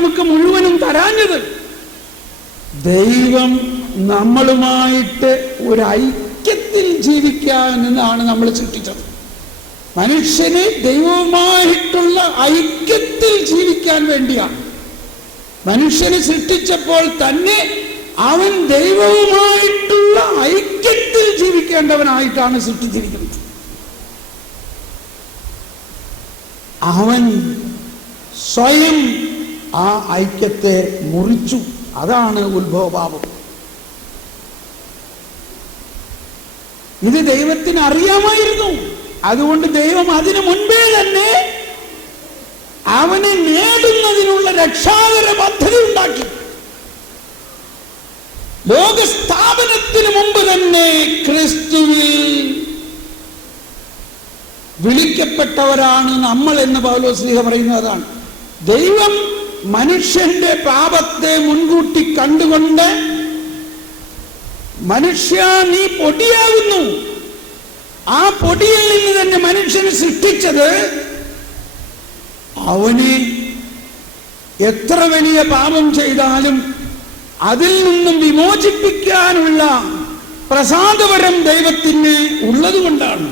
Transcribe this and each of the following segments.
നമുക്ക് മുഴുവനും തരാഞ്ഞത്? ദൈവം നമ്മളുമായിട്ട് ഒരു ഐക്യത്തിൽ ജീവിക്കാൻ എന്നാണ് നമ്മൾ സൃഷ്ടിച്ചത്. മനുഷ്യന് ദൈവവുമായിട്ടുള്ള ഐക്യത്തിൽ ജീവിക്കാൻ വേണ്ടിയാണ്. മനുഷ്യനെ സൃഷ്ടിച്ചപ്പോൾ തന്നെ അവൻ ദൈവവുമായിട്ടുള്ള ഐക്യത്തിൽ ജീവിക്കേണ്ടവനായിട്ടാണ് സൃഷ്ടിച്ചിരിക്കുന്നത്. അവൻ സ്വയം ആ ഐക്യത്തെ മുറിച്ചു. അതാണ് ഉത്ഭവപാപം. ഇത് ദൈവത്തിന് അറിയാമായിരുന്നു. അതുകൊണ്ട് ദൈവം അതിനു മുൻപേ തന്നെ അവനെ നേടുന്നതിനുള്ള രക്ഷാകര പദ്ധതി ഉണ്ടാക്കി. ലോകസ്ഥാപനത്തിന് മുമ്പ് തന്നെ ക്രിസ്തുവിൽ വിളിക്കപ്പെട്ടവരാണ് നമ്മൾ എന്ന് പൗലോസ് പറയുന്നത് അതാണ്. ദൈവം മനുഷ്യന്റെ പാപത്തെ മുൻകൂട്ടി കണ്ടുകൊണ്ട്, മനുഷ്യ നീ പൊടിയാകുന്നു, ആ പൊടിയിൽ നിന്ന് തന്നെ മനുഷ്യനെ സൃഷ്ടിച്ചത് അവന് എത്ര വലിയ പാപം ചെയ്താലും അതിൽ നിന്നും വിമോചിപ്പിക്കാനുള്ള പ്രസാദവരം ദൈവത്തിന് ഉള്ളതുകൊണ്ടാണ്.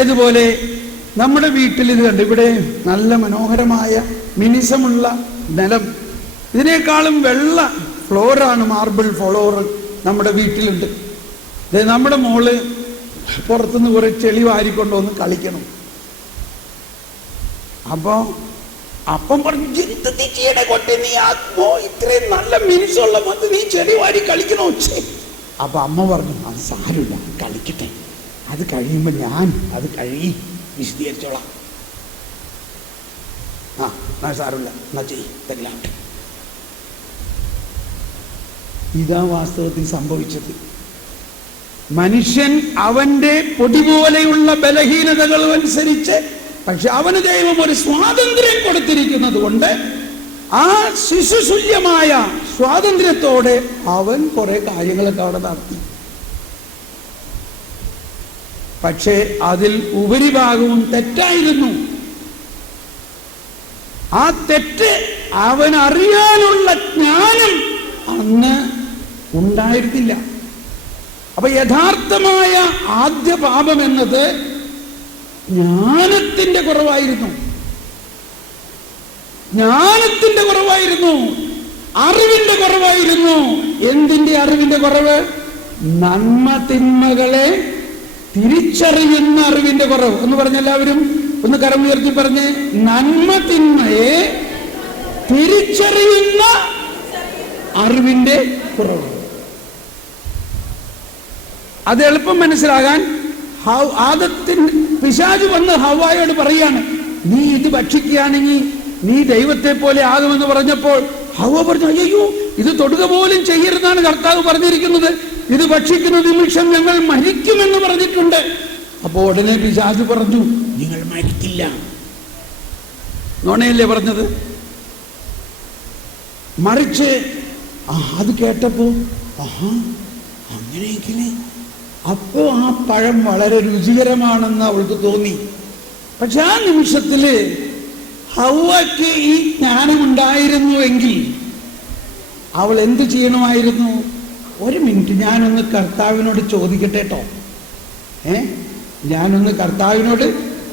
ഏതുപോലെ നമ്മുടെ വീട്ടിൽ ഇത് കണ്ട്, ഇവിടെ നല്ല മനോഹരമായ മിനുസമുള്ള നിലം, ഇതിനേക്കാളും വെള്ള ഫ്ലോറാണ്, മാർബിൾ ഫ്ലോർ നമ്മുടെ വീട്ടിലുണ്ട്. നമ്മുടെ മോള് പുറത്തുനിന്ന് കുറെ ചെളി വാരിക്കൊണ്ടുവന്ന് കളിക്കണം. അപ്പം പറഞ്ഞു, ഇത്രയും നല്ല മിനുസുള്ള മത് നീ ചെളി വാരി കളിക്കണോ? അപ്പൊ അമ്മ പറഞ്ഞു, അത് സാരമില്ല, കളിക്കട്ടെ, അത് കഴിയുമ്പോ ഞാൻ അത് വിശദീകരിച്ചോളാം. സാരമില്ല, എന്നാ ചെയ്യലാവട്ടെ. ഇതാ വാസ്തവത്തിൽ സംഭവിച്ചത്. മനുഷ്യൻ അവന്റെ പൊടി പോലെയുള്ള ബലഹീനതകൾ അനുസരിച്ച്, പക്ഷെ അവന് ദൈവം ഒരു സ്വാതന്ത്ര്യം കൊടുത്തിരിക്കുന്നത് കൊണ്ട് ആ ശിശുതുല്യമായ സ്വാതന്ത്ര്യത്തോടെ അവൻ കുറെ കാര്യങ്ങളൊക്കെ അവിടെ നടത്തി. പക്ഷേ അതിൽ ഉപരിഭാഗവും തെറ്റായിരുന്നു. ആ തെറ്റ് അവൻ അറിയാനുള്ള ജ്ഞാനം അന്ന് ഉണ്ടായിരുന്നില്ല. അപ്പൊ യഥാർത്ഥമായ ആദ്യ പാപം എന്നത് ജ്ഞാനത്തിന്റെ കുറവായിരുന്നു. ജ്ഞാനത്തിന്റെ കുറവായിരുന്നു, അറിവിന്റെ കുറവായിരുന്നു. എന്തിന്റെ അറിവിന്റെ കുറവ്? നന്മ തിന്മകളെ തിരിച്ചറിയുന്ന അറിവിന്റെ കുറവ്. ഒന്ന് പറഞ്ഞ എല്ലാവരും ഒന്ന് കരം ഉയർത്തി പറഞ്ഞ്, നന്മ തിന്മയെ തിരിച്ചറിയുന്ന അറിവിന്റെ കുറവ്. അത് എളുപ്പം മനസ്സിലാകാൻ, പിശാച് വന്ന് ഹവ്വായോട് പറയാണ്, നീ ഇത് ഭക്ഷിക്കുകയാണെങ്കിൽ നീ ദൈവത്തെ പോലെ ആകുമെന്ന് പറഞ്ഞപ്പോൾ ഹവ്വ പറഞ്ഞു, അയ്യോ, ഇത് തൊടുക പോലും ചെയ്യരുതാണ് കർത്താവ് പറഞ്ഞിരിക്കുന്നത്, ഇത് ഭക്ഷിക്കുന്ന നിമിഷം ഞങ്ങൾ മരിക്കുമെന്ന് പറഞ്ഞിട്ടുണ്ട്. അപ്പോൾ ഉടനെ പിശാച് പറഞ്ഞു, നിങ്ങൾ മരിക്കില്ല. നോണയല്ലേ പറഞ്ഞത്? മറിച്ച് അത് കേട്ടപ്പോ അങ്ങനെയെങ്കിൽ അപ്പോ ആ പഴം വളരെ രുചികരമാണെന്ന് അവൾക്ക് തോന്നി. പക്ഷെ ആ നിമിഷത്തില് ഹവ്വയ്ക്ക് ഈ ജ്ഞാനമുണ്ടായിരുന്നുവെങ്കിൽ അവൾ എന്ത് ചെയ്യണമായിരുന്നു? ഒരു മിനിറ്റ്, ഞാനൊന്ന് കർത്താവിനോട് ചോദിക്കട്ടെ കേട്ടോ, ഞാനൊന്ന് കർത്താവിനോട്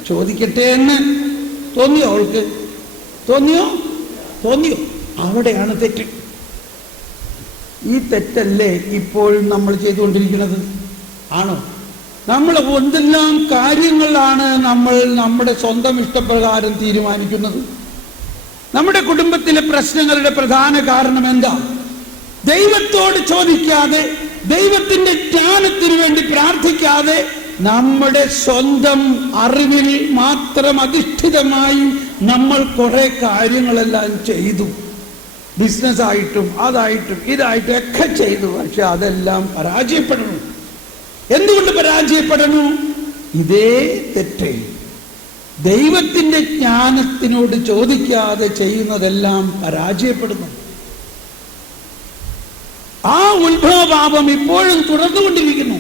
ചോദിക്കട്ടെ എന്ന് തോന്നിയോ? അവൾക്ക് തോന്നിയോ? അവിടെയാണ് തെറ്റ്. ഈ തെറ്റല്ലേ ഇപ്പോഴും നമ്മൾ ചെയ്തുകൊണ്ടിരിക്കുന്നത്? ആണോ? നമ്മൾ എന്തെല്ലാം കാര്യങ്ങളാണ് നമ്മൾ നമ്മുടെ സ്വന്തം ഇഷ്ടപ്രകാരം തീരുമാനിക്കുന്നത്? നമ്മുടെ കുടുംബത്തിലെ പ്രശ്നങ്ങളുടെ പ്രധാന കാരണം എന്താ? ദൈവത്തോട് ചോദിക്കാതെ, ദൈവത്തിന്റെ ജ്ഞാനത്തിന് വേണ്ടി പ്രാർത്ഥിക്കാതെ, നമ്മുടെ സ്വന്തം അറിവിൽ മാത്രം അധിഷ്ഠിതമായി നമ്മൾ കുറെ കാര്യങ്ങളെല്ലാം ചെയ്തു. ബിസിനസ് ആയിട്ടും അതായിട്ടും ഇതായിട്ടും ഒക്കെ ചെയ്തു. പക്ഷെ അതെല്ലാം പരാജയപ്പെടുന്നു. എന്തുകൊണ്ട് പരാജയപ്പെടുന്നു? ഇതേ തെറ്റ്. ദൈവത്തിന്റെ ജ്ഞാനത്തിനോട് ചോദിക്കാതെ ചെയ്യുന്നതെല്ലാം പരാജയപ്പെടുന്നു. ആ ഉത്ഭവപാപം ഇപ്പോഴും തുടർന്നുകൊണ്ടിരിക്കുന്നു.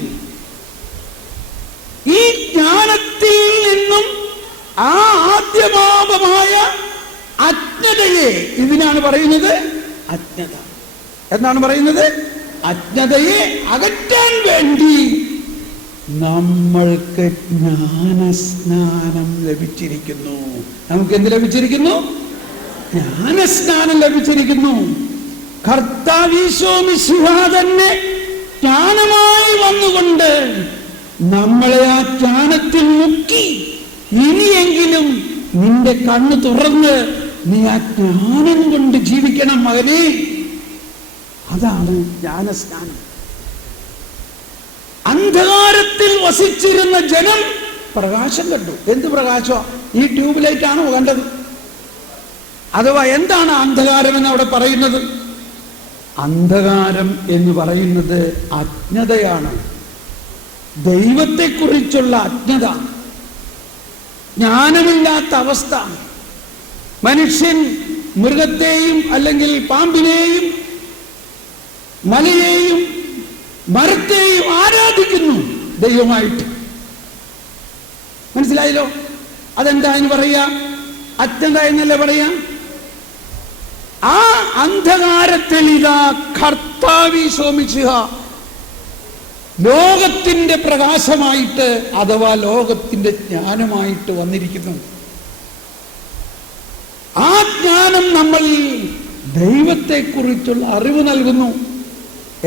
ഈ ജ്ഞാനത്തിൽ നിന്നും ആ ആദ്യപാപമായ അജ്ഞതയെ ഇതിനാണ് പറയുന്നത് അജ്ഞത. എന്താണ് പറയുന്നത്? അജ്ഞതയെ അകറ്റാൻ വേണ്ടി നമ്മൾക്ക് ജ്ഞാനസ്നാനം ലഭിച്ചിരിക്കുന്നു. നമുക്ക് എന്ത് ലഭിച്ചിരിക്കുന്നു? ജ്ഞാനസ്നാനം ലഭിച്ചിരിക്കുന്നു. കർത്താവീശോ മിശിഹാ തന്നെ ജ്ഞാനമായി വന്നുകൊണ്ട് നമ്മളെ ആ ജ്ഞാനത്തിൽ മുക്കി, ഇനിയെങ്കിലും നിന്റെ കണ്ണ് തുറന്ന് നീ ആ ജ്ഞാനം കൊണ്ട് ജീവിക്കണം മകനെ. അതാണ് ജ്ഞാനസ്നാനം. അന്ധകാരത്തിൽ വസിച്ചിരുന്ന ജനം പ്രകാശം കണ്ടു. എന്ത് പ്രകാശം? ഈ ട്യൂബ് ലൈറ്റാണോ കണ്ടത്? അഥവാ എന്താണ് അന്ധകാരം എന്ന് അവിടെ പറയുന്നത്? അന്ധകാരം എന്ന് പറയുന്നത് അജ്ഞതയാണ്. ദൈവത്തെക്കുറിച്ചുള്ള അജ്ഞത, ജ്ഞാനമില്ലാത്ത അവസ്ഥ. മനുഷ്യൻ മൃഗത്തെയും അല്ലെങ്കിൽ പാമ്പിനെയും മലയെയും മരത്തെയും ആരാധിക്കുന്നു ദൈവമായിട്ട്. മനസ്സിലായല്ലോ? അതെന്താ എന്ന് പറയാ? അജ്ഞത എന്നല്ലേ പറയാ. ആ അന്ധകാരത്തിൽ ഇതാ കർത്താവീശോ മിശിഹാ ലോകത്തിന്റെ പ്രകാശമായിട്ട് അഥവാ ലോകത്തിന്റെ ജ്ഞാനമായിട്ട് വന്നിരിക്കുന്നു. ആ ജ്ഞാനം നമ്മൾ ദൈവത്തെക്കുറിച്ചുള്ള അറിവ് നൽകുന്നു.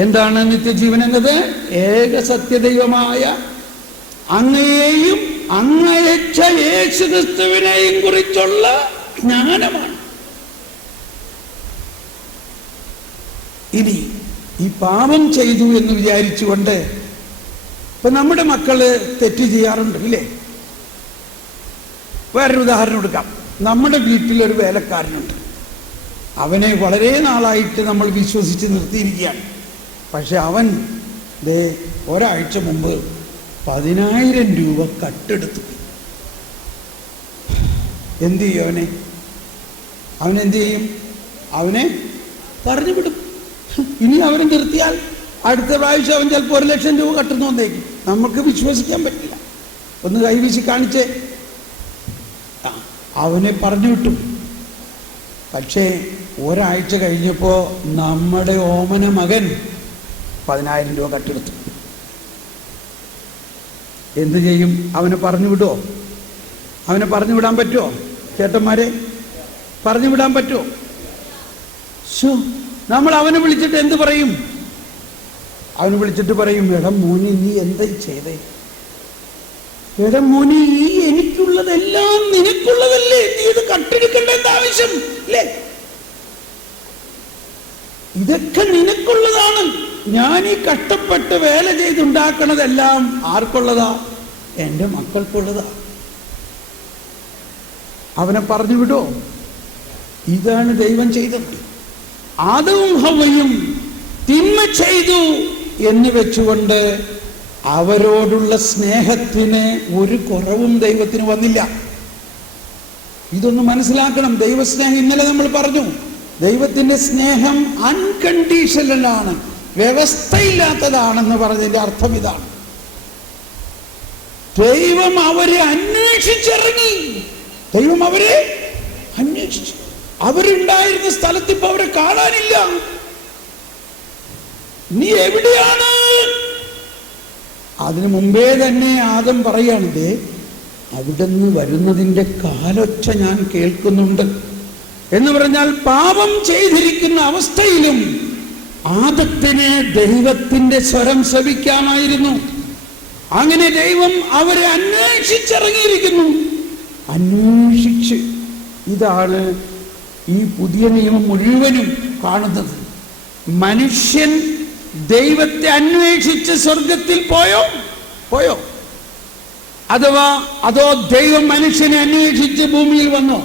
എന്താണ് നിത്യജീവൻ എന്നത്? ഏക സത്യദൈവമായ അങ്ങയെയും അങ്ങയച്ച യേശുക്രിസ്തുവിനെയും കുറിച്ചുള്ള ജ്ഞാനമാണ്. ഇനി ഈ പാപം ചെയ്തു എന്ന് വിചാരിച്ചുകൊണ്ട് ഇപ്പൊ നമ്മുടെ മക്കള് തെറ്റ് ചെയ്യാറുണ്ട് ഇല്ലേ? വേറൊരു ഉദാഹരണം എടുക്കാം. നമ്മുടെ വീട്ടിലൊരു വേലക്കാരനുണ്ട്. അവനെ വളരെ നാളായിട്ട് നമ്മൾ വിശ്വസിച്ച് നിർത്തിയിരിക്കുകയാണ്. പക്ഷെ അവൻ ഒരാഴ്ച മുമ്പ് 10,000 രൂപ കട്ടെടുത്തു. എന്ത് ചെയ്യും അവനെന്ത് ചെയ്യും? അവനെ പറഞ്ഞു വിടും. ഇനി അവനെ നിർത്തിയാൽ അടുത്ത പ്രാവശ്യം അവൻ ചിലപ്പോൾ 1,00,000 രൂപ കട്ടുന്നു വന്നേക്കും. നമുക്ക് വിശ്വസിക്കാൻ പറ്റില്ല. ഒന്ന് കൈവീശി കാണിച്ചേ. അവനെ പറഞ്ഞു വിട്ടു. പക്ഷേ ഒരാഴ്ച കഴിഞ്ഞപ്പോൾ നമ്മുടെ ഓമന മകൻ 10,000 രൂപ കട്ടെടുത്തു. എന്ത് ചെയ്യും? അവനെ പറഞ്ഞു വിടുമോ? അവനെ പറഞ്ഞു വിടാൻ പറ്റുമോ? ചേട്ടന്മാരെ, പറഞ്ഞു വിടാൻ പറ്റുമോ? നമ്മൾ അവനെ വിളിച്ചിട്ട് എന്ത് പറയും? അവന് വിളിച്ചിട്ട് പറയും, എടാ മോനെ നീ എന്താ ചെയ്തേ? എടാ മോനെ ഈ എനിക്കുള്ളതെല്ലാം നിനക്കുള്ളതല്ലേ? നീ ഇത് കട്ടെടുക്കേണ്ട എന്താ ആവശ്യം അല്ലേ? ഇതൊക്കെ നിനക്കുള്ളതാണ്. ഞാൻ ഈ കഷ്ടപ്പെട്ട് വേല ചെയ്തുണ്ടാക്കണതെല്ലാം ആർക്കുള്ളതാ? എൻ്റെ മക്കൾക്കുള്ളതാ. അവനെ പറഞ്ഞു വിടോ? ഇതാണ് ദൈവം ചെയ്തത്. ആദവും ഹവ്വയും തിന്മ ചെയ്തു എന്ന് വെച്ചുകൊണ്ട് അവരോടുള്ള സ്നേഹത്തിന് ഒരു കുറവും ദൈവത്തിന് വന്നില്ല. ഇതൊന്ന് മനസ്സിലാക്കണം. ദൈവസ്നേഹം ഇന്നലെ നമ്മൾ പറഞ്ഞു. ദൈവത്തിന്റെ സ്നേഹം അൺകണ്ടീഷണലാണ്, വ്യവസ്ഥയില്ലാത്തതാണെന്ന് പറഞ്ഞതിന്റെ അർത്ഥം ഇതാണ്. ദൈവം അവരെ അന്വേഷിച്ചിറങ്ങി. ദൈവം അവരെ അന്വേഷിച്ചു. അവരുണ്ടായിരുന്ന സ്ഥലത്ത് ഇപ്പൊ അവരെ കാണാനില്ല. നീ എവിടെയാണ്? അതിനു മുമ്പേ തന്നെ ആദം പറയാണ്, അവിടുന്ന് വരുന്നതിന്റെ കാലൊച്ച ഞാൻ കേൾക്കുന്നുണ്ട് എന്ന് പറഞ്ഞാൽ പാപം ചെയ്തിരിക്കുന്ന അവസ്ഥയിലും ആദത്തിന് ദൈവത്തിന്റെ സ്വരം ശ്രവിക്കാനായിരുന്നു. അങ്ങനെ ദൈവം അവരെ അന്വേഷിച്ചിറങ്ങിയിരിക്കുന്നു. അന്വേഷിച്ച് ഇതാണ് ഈ പുതിയ നിയമം മുഴുവനും കാണുന്നത്. മനുഷ്യൻ ദൈവത്തെ അന്വേഷിച്ച് സ്വർഗത്തിൽ പോയോ? അതോ ദൈവം മനുഷ്യനെ അന്വേഷിച്ച് ഭൂമിയിൽ വന്നോ?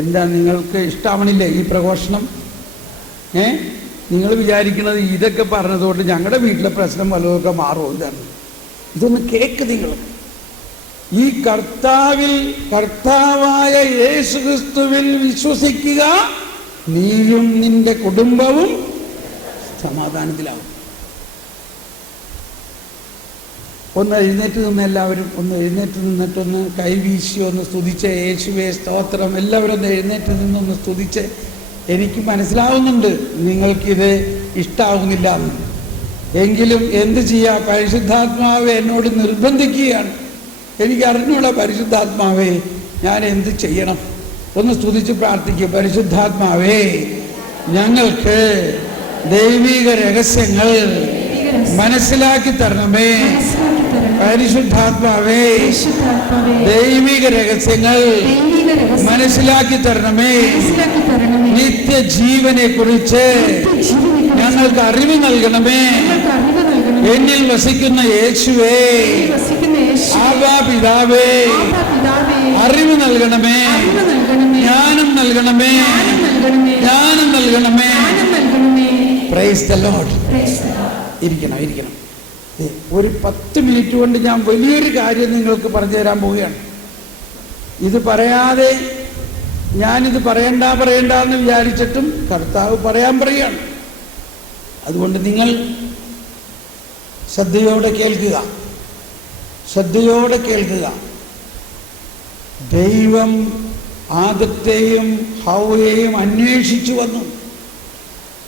എന്താ നിങ്ങൾക്ക് ഇഷ്ടാവണില്ലേ ഈ പ്രഘോഷണം? നിങ്ങൾ വിചാരിക്കുന്നത് ഇതൊക്കെ പറഞ്ഞതുകൊണ്ട് ഞങ്ങളുടെ വീട്ടിലെ പ്രശ്നം വല്ലതൊക്കെ മാറുമോ? എന്താണ് ഇതൊന്ന് കേക്ക്. നിങ്ങൾ ഈ കർത്താവായ യേശുക്രിസ്തുവിൽ വിശ്വസിക്കുക, നീയും നിന്റെ കുടുംബവും സമാധാനത്തിലാവും. ഒന്ന് എഴുന്നേറ്റ് നിന്ന്, എല്ലാവരും ഒന്ന് എഴുന്നേറ്റ് നിന്നിട്ടൊന്ന് കൈവീശി ഒന്ന് സ്തുതിച്ച് യേശുവേ സ്തോത്രം. എല്ലാവരും ഒന്ന് എഴുന്നേറ്റ് നിന്നൊന്ന് സ്തുതിച്ച്. എനിക്ക് മനസ്സിലാവുന്നുണ്ട് നിങ്ങൾക്കിത് ഇഷ്ടാവുന്നില്ല എന്ന്. എങ്കിലും എന്ത് ചെയ്യാം, പരിശുദ്ധാത്മാവെ എന്നോട് നിർബന്ധിക്കുകയാണ്. എനിക്ക് അറിഞ്ഞുള്ള പരിശുദ്ധാത്മാവേ ഞാൻ എന്ത് ചെയ്യണം? ഒന്ന് സ്തുതിച്ച് പ്രാർത്ഥിക്കുക. പരിശുദ്ധാത്മാവേ, ഞങ്ങൾക്ക് ദൈവിക രഹസ്യങ്ങൾ മനസ്സിലാക്കി തരണമേ. പരിശുദ്ധാത്മാവേ, ദൈവിക രഹസ്യങ്ങൾ മനസ്സിലാക്കി തരണമേ. നിത്യജീവനെ കുറിച്ച് ഞങ്ങൾക്ക് അറിവ് നൽകണമേ. എന്നിൽ വസിക്കുന്ന യേശുവേ, ആബാ പിതാവേ, അറിവ് നൽകണമേ, ജ്ഞാനം നൽകണമേ, ജ്ഞാനം നൽകണമേ. Praise the Lord. ഇരിക്കണം, ഇരിക്കണം. ഒരു 10 മിനിറ്റ് കൊണ്ട് ഞാൻ വലിയൊരു കാര്യം നിങ്ങൾക്ക് പറഞ്ഞു തരാൻ പോവുകയാണ്. ഇത് പറയാതെ ഞാനിത് പറയണ്ട എന്ന് വിചാരിച്ചിട്ടും കർത്താവ് പറയാൻ പറയുകയാണ്. അതുകൊണ്ട് നിങ്ങൾ ശ്രദ്ധയോടെ കേൾക്കുക, ശ്രദ്ധയോടെ കേൾക്കുക. ദൈവം ആദത്തെയും ഹവ്വയെയും അന്വേഷിച്ചു വന്നു.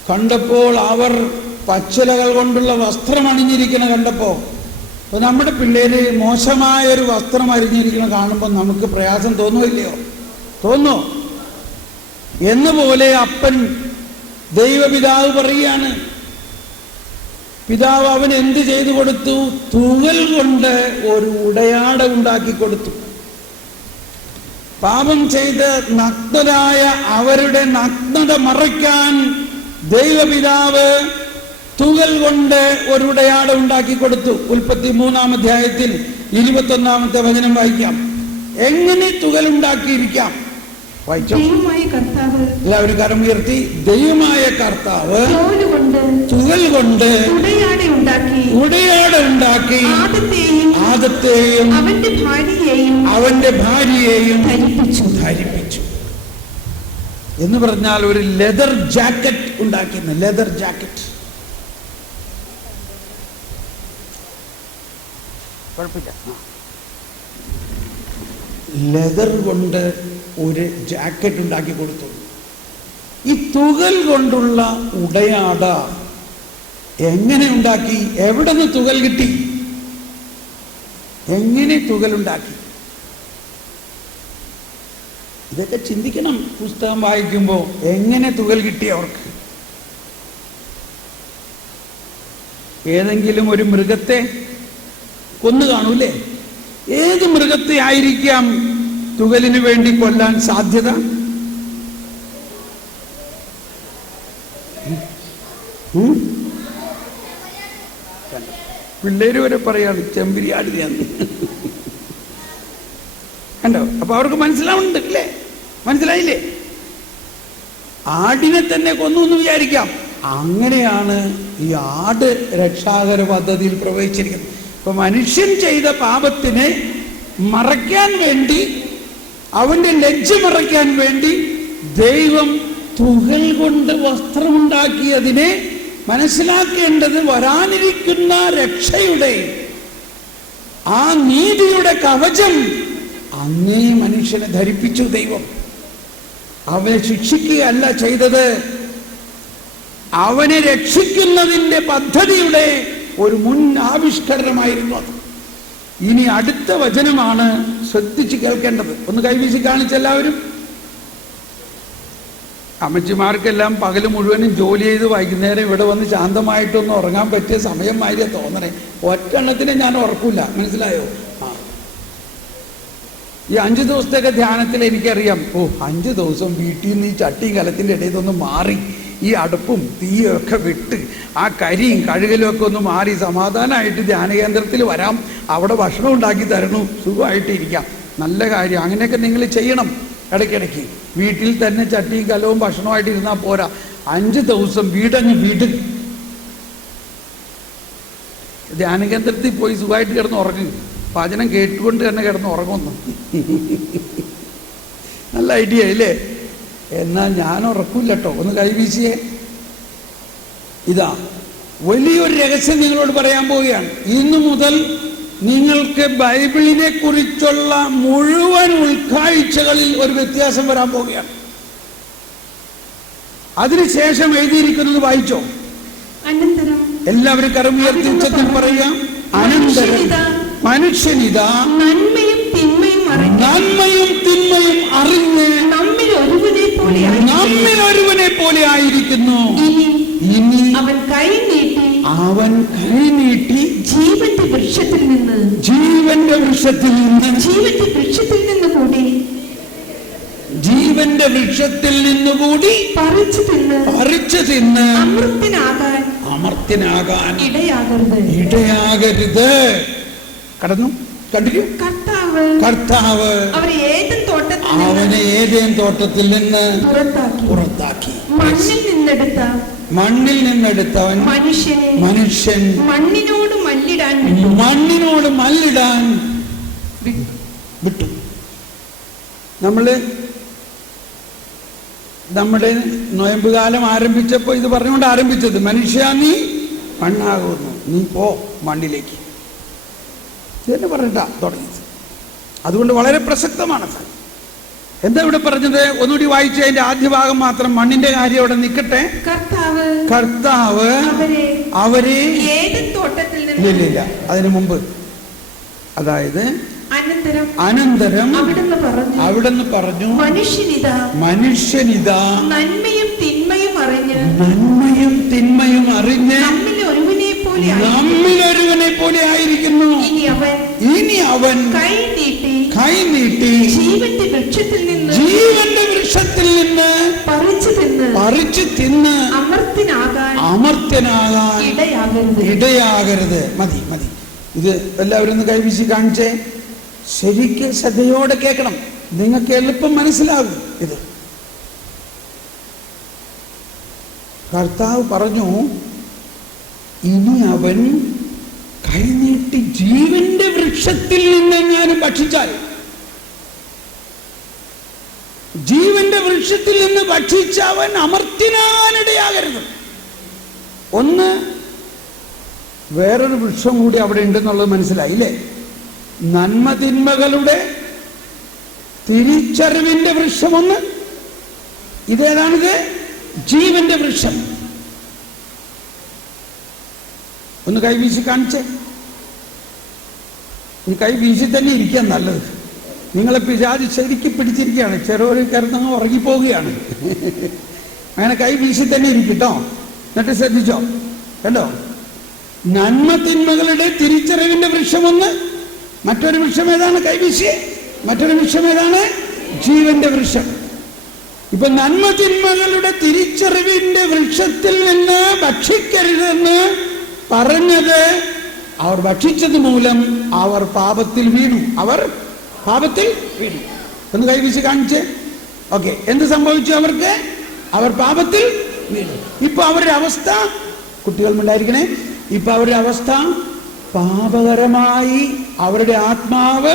കണ്ടപ്പോൾ അവർ പച്ചിലകൾ കൊണ്ടുള്ള വസ്ത്രം അണിഞ്ഞിരിക്കണം കണ്ടപ്പോൾ. അപ്പോൾ നമ്മുടെ പിള്ളേര് മോശമായൊരു വസ്ത്രം അണിഞ്ഞിരിക്കണം കാണുമ്പോൾ നമുക്ക് പ്രയാസം തോന്നുമില്ലയോ? തോന്നോ? എന്നുപോലെ അപ്പൻ ദൈവപിതാവ് പറയുകയാണ്. പിതാവ് അവൻ എന്ത് ചെയ്തു കൊടുത്തു? തുകൽ കൊണ്ട് ഒരു ഉടയാട ഉണ്ടാക്കി കൊടുത്തു. പാപം ചെയ്ത് നഗ്നരായ അവരുടെ നഗ്നത മറയ്ക്കാൻ ദൈവപിതാവ് തുകൽ കൊണ്ട് ഒരു ഉടയാട ഉണ്ടാക്കി കൊടുത്തു. ഉൽപ്പത്തി 3-ാം അധ്യായത്തിൽ 21-ാമത്തെ വചനം വായിക്കാം. എങ്ങനെ തുകൽ ഉണ്ടാക്കിയിരിക്കാം? വായിച്ചോ. എല്ലാവരും കരം ഉയർത്തി. ദൈവമായ കർത്താവ് തുകൽ കൊണ്ട് ഉടയാട ഉണ്ടാക്കി ആദത്തെയും അവന്റെ ഭാര്യയെയും ധരിപ്പിച്ചു. എന്ന് പറഞ്ഞാൽ ഒരു ലെതർ ജാക്കറ്റ് ഉണ്ടാക്കിയിരുന്നു. Leather jacket. കുഴപ്പമില്ല. ലെതർ കൊണ്ട് ഒരു ജാക്കറ്റ് ഉണ്ടാക്കി കൊടുത്തു. ഈ തുകൽ കൊണ്ടുള്ള ഉടയാട എങ്ങനെ ഉണ്ടാക്കി? എവിടെ നിന്ന് തുകൽ കിട്ടി? എങ്ങനെ തുകലുണ്ടാക്കി? ഇതൊക്കെ ചിന്തിക്കണം പുസ്തകം വായിക്കുമ്പോൾ. എങ്ങനെ തുകൽ കിട്ടി അവർക്ക്? ഏതെങ്കിലും ഒരു മൃഗത്തെ കൊന്നു കാണൂലേ? ഏത് മൃഗത്തെ ആയിരിക്കാം തുകലിന് വേണ്ടി കൊല്ലാൻ സാധ്യത? പിള്ളേര് വരെ പറയാണ് ചെമ്പരിയാടിനെയാന്ന്. കണ്ടോ? അപ്പൊ അവർക്ക് മനസ്സിലാവുന്നുണ്ട് അല്ലേ? മനസ്സിലായില്ലേ? ആടിനെ തന്നെ കൊന്നു എന്ന് വിചാരിക്കാം. അങ്ങനെയാണ് ഈ ആട് രക്ഷാകര പദ്ധതിയിൽ പ്രവേശിച്ചിരിക്കുന്നത്. ഇപ്പൊ മനുഷ്യൻ ചെയ്ത പാപത്തിനെ മറയ്ക്കാൻ വേണ്ടി, അവന്റെ ലജ്ജ മറയ്ക്കാൻ വേണ്ടി ദൈവം തുകൽ കൊണ്ട് വസ്ത്രമുണ്ടാക്കിയതിനെ മനസ്സിലാക്കേണ്ടത് വരാനിരിക്കുന്ന രക്ഷയുടെ ആ നീതിയുടെ കവചം അങ്ങേ മനുഷ്യനെ ധരിപ്പിച്ചു ദൈവം. അവനെ ശിക്ഷിക്കുകയല്ല ചെയ്തത്, അവനെ രക്ഷിക്കുന്നതിൻ്റെ പദ്ധതിയുടെ ഒരു മുൻ ആവിഷ്കരണമായിരുന്നു അത്. ഇനി അടുത്ത വചനമാണ് ശ്രദ്ധിച്ച് കേൾക്കേണ്ടത്. ഒന്ന് കൈവീശി കാണിച്ച എല്ലാവരും. അമ്മച്ചിമാർക്കെല്ലാം പകല് മുഴുവനും ജോലി ചെയ്ത് വൈകുന്നേരം ഇവിടെ വന്ന് ശാന്തമായിട്ടൊന്ന് ഉറങ്ങാൻ പറ്റിയ സമയം മാതിരിയാ തോന്നണേ. ഒറ്റെണ്ണത്തിനെ ഞാൻ ഉറക്കില്ല, മനസ്സിലായോ? ഈ 5 ദിവസത്തേക്ക് ധ്യാനത്തിൽ എനിക്കറിയാം. 5 ദിവസം വീട്ടിൽ നിന്ന് ഈ ചട്ടിയും കലത്തിൻ്റെ ഇടയിൽ നിന്ന് മാറി, ഈ അടുപ്പും തീയും ഒക്കെ വിട്ട് ആ കരിയും കഴുകലും ഒക്കെ ഒന്ന് മാറി സമാധാനമായിട്ട് ധ്യാനകേന്ദ്രത്തിൽ വരാം. അവിടെ ഭക്ഷണം ഉണ്ടാക്കി തരണു, സുഖമായിട്ട് ഇരിക്കാം. നല്ല കാര്യം. അങ്ങനെയൊക്കെ നിങ്ങൾ ചെയ്യണം ഇടയ്ക്കിടയ്ക്ക്. വീട്ടിൽ തന്നെ ചട്ടിയും കലവും ഭക്ഷണമായിട്ട് ഇരുന്നാൽ പോരാ. 5 ദിവസം വീടങ്ങ് വീട് ധ്യാനകേന്ദ്രത്തിൽ പോയി സുഖമായിട്ട് കിടന്ന് ഉറങ്ങും. വചനം കേട്ടുകൊണ്ട് തന്നെ കിടന്ന് ഉറങ്ങുന്നു. നല്ല ഐഡിയ അല്ലേ? എന്നാൽ ഞാൻ ഉറക്കില്ല കേട്ടോ. ഒന്ന് കൈവീശിയേ. ഇതാ വലിയൊരു രഹസ്യം നിങ്ങളോട് പറയാൻ പോവുകയാണ്. ഇന്നു മുതൽ നിങ്ങൾക്ക് ബൈബിളിനെ കുറിച്ചുള്ള മുഴുവൻ ഉൾക്കാഴ്ചകളിൽ ഒരു വ്യത്യാസം വരാൻ പോവുകയാണ്. അതിനുശേഷം എഴുതിയിരിക്കുന്നത് വായിച്ചോ. അനന്തരം എല്ലാവരും കരമുയർത്തി ഉച്ചത്തിൽ പറയുക. അനന്തരം മനുഷ്യനിതാ നന്മയും തിന്മയും അറിഞ്ഞ് നമ്മിൽ ഒരുവനെ പോലെ ആയിരിക്കുന്നു. ഇനി അവൻ കൈ നീട്ടി ജീവന്റെ വൃക്ഷത്തിൽ നിന്നുകൂടി പറിച്ചു തിന്ന് അമർത്യനാകാൻ ഇടയാകരുത്. കടന്നു കണ്ടിരിക്കും. കർത്താവ് അവനെ ഏതേൻ തോട്ടത്തിൽ നിന്ന് പുറത്താക്കി. മണ്ണിൽ നിന്നെടുത്തവൻ മനുഷ്യൻ മണ്ണിനോട് മല്ലിടാൻ വിട്ടു. നമ്മുടെ നൊയമ്പുകാലം ആരംഭിച്ചപ്പോൾ ഇത് പറഞ്ഞുകൊണ്ട് ആരംഭിച്ചത്, മനുഷ്യ നീ മണ്ണാകുന്നു, നീ പോ മണ്ണിലേക്ക്. ഇതെന്നെ പറഞ്ഞിട്ടാ തുടങ്ങിയത്. അതുകൊണ്ട് വളരെ പ്രസക്തമാണ്. എന്താ ഇവിടെ പറഞ്ഞത്? ഒന്നുകൂടി വായിച്ച അതിന്റെ ആദ്യ ഭാഗം മാത്രം. മണ്ണിന്റെ കാര്യം അവിടെ നിൽക്കട്ടെ. കർത്താവ് അവരെ ഇല്ല അതിനു മുമ്പ്, അതായത് അനന്തരം അവിടുന്ന് പറഞ്ഞു മനുഷ്യനിതാ നന്മയും തിന്മയും അറിഞ്ഞ് നമ്മിലൊരുവനെ പോലെ ആയിരിക്കുന്നു. ഇനി അവൻ കൈ നീട്ടി ജീവന്റെ വൃക്ഷത്തിൽ നിന്ന് പറിച്ചു തിന്ന് അമർത്യനാകാൻ ഇടയാകരുത്. മതി. ഇത് എല്ലാവരും ഒന്ന് കൈവീശി കാണിച്ചേ. ശരിക്ക് ശ്രദ്ധയോടെ കേൾക്കണം, നിങ്ങൾക്ക് എളുപ്പം മനസ്സിലാകും. ഇത് കർത്താവ് പറഞ്ഞു, ഇനി അവൻ കൈനീട്ടി ജീവന്റെ വൃക്ഷത്തിൽ നിന്നെങ്ങാനും ഭക്ഷിച്ചാൽ, ജീവന്റെ വൃക്ഷത്തിൽ നിന്ന് ഭക്ഷിച്ച അവൻ അമർത്യനാനിടയാകരുത്. ഒന്ന്, വേറൊരു വൃക്ഷം കൂടി അവിടെ ഉണ്ടെന്നുള്ളത് മനസ്സിലായില്ലേ? നന്മ തിന്മകളുടെ തിരിച്ചറിവിന്റെ വൃക്ഷം ഒന്ന്. ഇതേതാണിത്? ജീവന്റെ വൃക്ഷം. ഒന്ന് കൈവീശി കാണിച്ചേ. ഈ കൈവീശി തന്നെ ഇരിക്കാൻ നല്ലത്. നിങ്ങളെ പിശാച് ശരിക്കും പിടിച്ചിരിക്കുകയാണ്. ചെറിയൊരു കരുന്നങ്ങ് ഉറങ്ങിപ്പോവുകയാണ്. അങ്ങനെ കൈവീശി തന്നെ ഇരിക്കട്ടോ. എന്നിട്ട് ശ്രദ്ധിച്ചോ. കണ്ടോ, നന്മ തിന്മകളുടെ തിരിച്ചറിവിന്റെ വൃക്ഷം ഒന്ന്. മറ്റൊരു വൃക്ഷം ഏതാണ്? കൈവീശി. മറ്റൊരു വൃക്ഷം ഏതാണ്? ജീവന്റെ വൃക്ഷം. ഇപ്പൊ നന്മ തിന്മകളുടെ തിരിച്ചറിവിന്റെ വൃക്ഷത്തിൽ നിന്ന് ഭക്ഷിക്കരുതെന്ന് പറഞ്ഞത്, അവർ ഭക്ഷിച്ചത് മൂലം അവർ പാപത്തിൽ വീണു. ഒന്ന് കൈവീശി കാണിച്ചേ. ഓക്കെ, എന്ത് സംഭവിച്ചു അവർക്ക്? അവർ പാപത്തിൽ വീണു. ഇപ്പൊ അവരുടെ അവസ്ഥ, കുട്ടികൾ ഉണ്ടായിരിക്കണേ, ഇപ്പൊ അവരുടെ അവസ്ഥ പാപകരമായി, അവരുടെ ആത്മാവ്